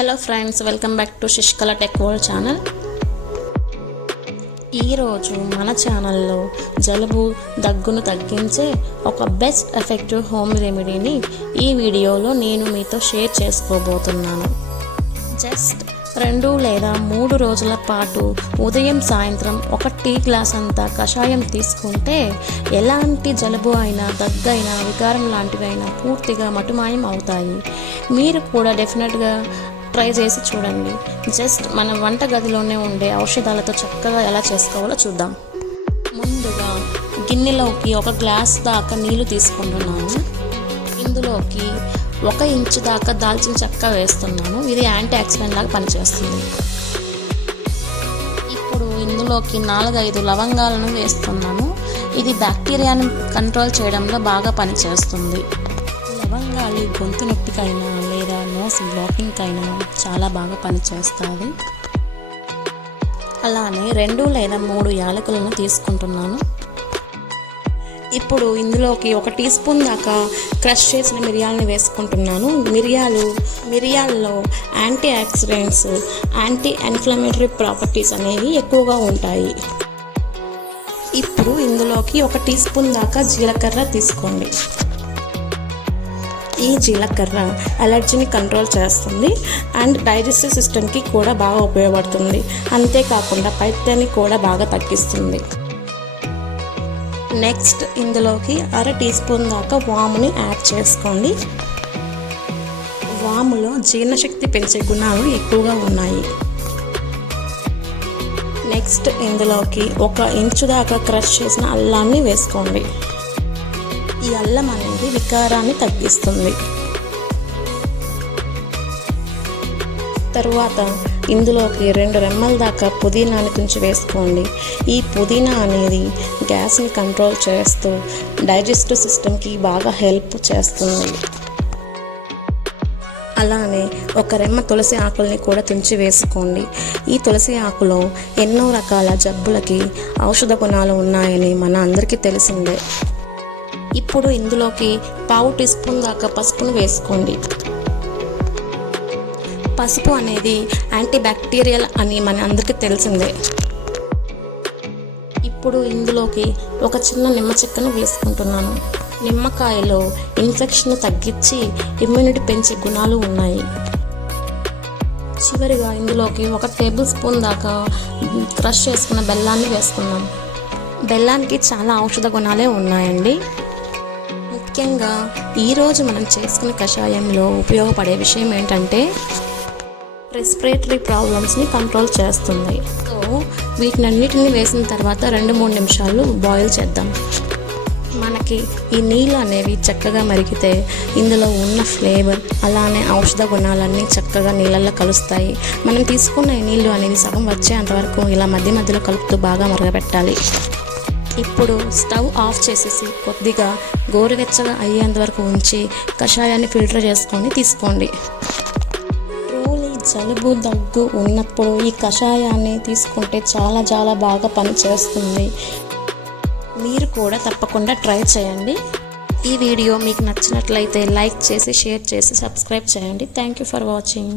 Hello friends, welcome back to శిష్కళ tech world channel. ఈరోజు మన ఛానల్లో జలుబు దగ్గును తగ్గించే ఒక బెస్ట్ ఎఫెక్టివ్ హోమ్ రెమెడీని ఈ వీడియోలో నేను మీతో షేర్ చేసుకోబోతున్నాను. జస్ట్ 2 లేదా 3 రోజుల పాటు ఉదయం సాయంత్రం ఒక టీ గ్లాస్ అంతా కషాయం తీసుకుంటే ఎలాంటి జలుబు అయినా దగ్గైనా వికారం లాంటివైనా పూర్తిగా మటుమాయం అవుతాయి. మీరు కూడా డెఫినెట్గా ట్రై చేసి చూడండి. జస్ట్ మన వంటగదిలోనే ఉండే ఔషధాలతో చక్కగా ఎలా చేసుకోవాలో చూద్దాం. ముందుగా గిన్నెలోకి 1 గ్లాస్ దాకా నీళ్లు తీసుకుంటున్నాను. ఇందులోకి 1 ఇంచు దాకా దాల్చిన చెక్క వేస్తున్నాను. ఇది యాంటీ ఆక్సిడెంట్ లాగా పనిచేస్తుంది. ఇప్పుడు ఇందులోకి 4-5 లవంగాలను వేస్తున్నాను. ఇది బ్యాక్టీరియాను కంట్రోల్ చేయడంలో బాగా పనిచేస్తుంది. లవంగాలు గొంతు నొప్పికైనా లేదా నోస్ బ్లాకింగ్కైనా చాలా బాగా పనిచేస్తుంది. అలానే 2 లేదా 3 యాలకులను తీసుకుంటున్నాను. ఇప్పుడు ఇందులోకి 1 టీ స్పూన్ దాకా క్రష్ చేసిన మిరియాలని వేసుకుంటున్నాను. మిరియాల్లో antioxidants, anti inflammatory properties అనేవి ఎక్కువగా ఉంటాయి. ఇప్పుడు ఇందులోకి 1 టీ స్పూన్ దాకా జీలకర్ర తీసుకోండి. ఈ జీలకర్ర అలర్జీని కంట్రోల్ చేస్తుంది అండ్ డైజెస్టివ్ సిస్టమ్కి కూడా బాగా ఉపయోగపడుతుంది. అంతేకాకుండా పైత్యాన్ని కూడా బాగా తగ్గిస్తుంది. నెక్స్ట్ ఇందులోకి 1/2 టీ స్పూన్ దాకా వాముని యాడ్ చేసుకోండి. వాములో జీర్ణశక్తి పెంచే గుణాలు ఎక్కువగా ఉన్నాయి. నెక్స్ట్ ఇందులోకి 1 ఇంచు దాకా క్రష్ చేసిన అల్లాన్ని వేసుకోండి. ఈ అల్లం అనేది వికారాన్ని తగ్గిస్తుంది. తరువాత ఇందులోకి 2 రెమ్మల దాకా పుదీనాని తుంచి వేసుకోండి. ఈ పుదీనా అనేది గ్యాస్ని కంట్రోల్ చేస్తూ డైజెస్టివ్ సిస్టమ్కి బాగా హెల్ప్ చేస్తుంది. అలానే 1 రెమ్మ తులసి ఆకుల్ని కూడా తుంచి వేసుకోండి. ఈ తులసి ఆకులో ఎన్నో రకాల జబ్బులకి ఔషధ గుణాలు ఉన్నాయని మన అందరికీ తెలిసిందే. ఇప్పుడు ఇందులోకి 1/2 టీ స్పూన్ దాకా పసుపును వేసుకోండి. పసుపు అనేది యాంటీ బ్యాక్టీరియల్ అని మన అందరికీ తెలిసిందే. ఇప్పుడు ఇందులోకి 1 చిన్న నిమ్మ చెక్కను వేసుకుంటున్నాను. నిమ్మకాయలో ఇన్ఫెక్షన్ తగ్గించి ఇమ్యూనిటీ పెంచే గుణాలు ఉన్నాయి. చివరిగా ఇందులోకి 1 టేబుల్ స్పూన్ దాకా క్రష్ చేసుకున్న బెల్లాన్ని వేసుకున్నాం. బెల్లానికి చాలా ఔషధ గుణాలే ఉన్నాయండి. ముఖ్యంగా ఈరోజు మనం చేసుకునే కషాయంలో ఉపయోగపడే విషయం ఏంటంటే రెస్పిరేటరీ ప్రాబ్లమ్స్ని కంట్రోల్ చేస్తుంది. సో వీటినన్నిటిని వేసిన తర్వాత 2-3 నిమిషాలు బాయిల్ చేద్దాం. మనకి ఈ నీళ్ళు అనేవి చక్కగా మరిగితే ఇందులో ఉన్న ఫ్లేవర్ అలానే ఔషధ గుణాలన్నీ చక్కగా నీళ్ళల్లో కలుస్తాయి. మనం తీసుకున్న ఈ నీళ్ళు అనేది సగం వచ్చేంతవరకు ఇలా మధ్య మధ్యలో కలుపుతూ బాగా మరగబెట్టాలి. ఇప్పుడు స్టవ్ ఆఫ్ చేసేసి కొద్దిగా గోరువెచ్చగా అయ్యేంత వరకు ఉంచి కషాయాన్ని ఫిల్టర్ చేసుకొని తీసుకోండి. ట్రూలీ జలుబు దగ్గు ఉన్నప్పుడు ఈ కషాయాన్ని తీసుకుంటే చాలా బాగా పనిచేస్తుంది. మీరు కూడా తప్పకుండా ట్రై చేయండి. ఈ వీడియో మీకు నచ్చినట్లయితే లైక్ చేసి, షేర్ చేసి, సబ్స్క్రైబ్ చేయండి. Thank you for watching.